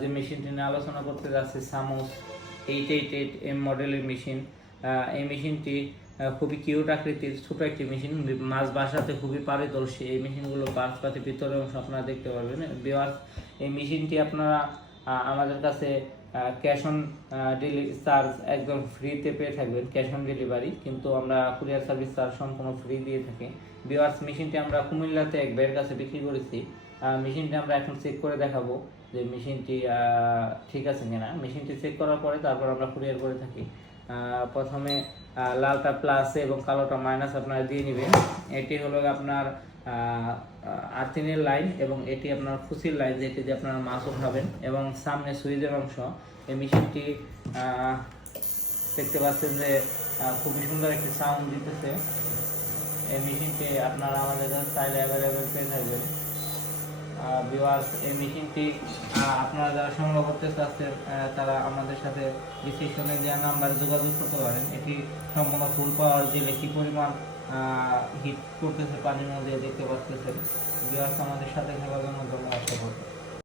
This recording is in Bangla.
যে মেশিনটি নিয়ে আলোচনা করতে যাচ্ছি Samos eight eight eight M মডেলের মেশিন। এই মেশিনটি খুবই কিউট আকৃতির, ছোট একটি মেশিন। মাছ বাসাতে খুবই পারদর্শী এই মেশিনগুলো পার্স পাতি ভিতরে অংশ আপনারা দেখতে পারবেন। ভিউয়ার্স, এই মেশিনটি আপনারা আমাদের কাছে ক্যাশ অন চার্জ একদম ফ্রিতে পেয়ে থাকবেন ক্যাশ অন ডেলিভারি কিন্তু আমরা কুরিয়ার সার্ভিস চার্জ সম্পূর্ণ ফ্রি দিয়ে থাকি। বিওয়ার্স মেশিনটি আমরা কুমিল্লাতে এক ভাইয়ের কাছে বিক্রি করেছি। মেশিনটি আমরা এখন চেক করে দেখাবো যে মেশিনটি ঠিক আছে কিনা। মেশিনটি চেক করার পরে তারপর আমরা কুরিয়ার করে থাকি। প্রথমে লালটা প্লাস এবং কালোটা মাইনাস আপনারা দিয়ে নেবেন। এটি হলো আপনার আর্থিনের লাইন এবং এটি আপনার ফুসির লাইন যেটি দিয়ে আপনারা মাছ উঠাবেন এবং সামনে সুইচের অংশ। এই মেশিনটি দেখতে পাচ্ছেন যে খুবই সুন্দর একটি সাউন্ড দিতেছে। এই মেশিনটি আপনারা আমাদের চাইলে অ্যাভেলেবেল পেয়ে থাকবেন। ভিউয়ার্স এই মেশিনটি আপনারা যারা সংগ্রহ করতে চাচ্ছেন তারা আমাদের সাথে বিশ্লেষণে যে নাম্বারে যোগাযোগ করতে পারেন, এটি সম্পূর্ণ ফুল পাওয়ার দিলে কী পরিমাণ হিট করতেছে, পানির মধ্যে দেখতে পাচ্ছেন। ভিউয়ার্স আমাদের সাথে থাকার জন্য ধন্যবাদ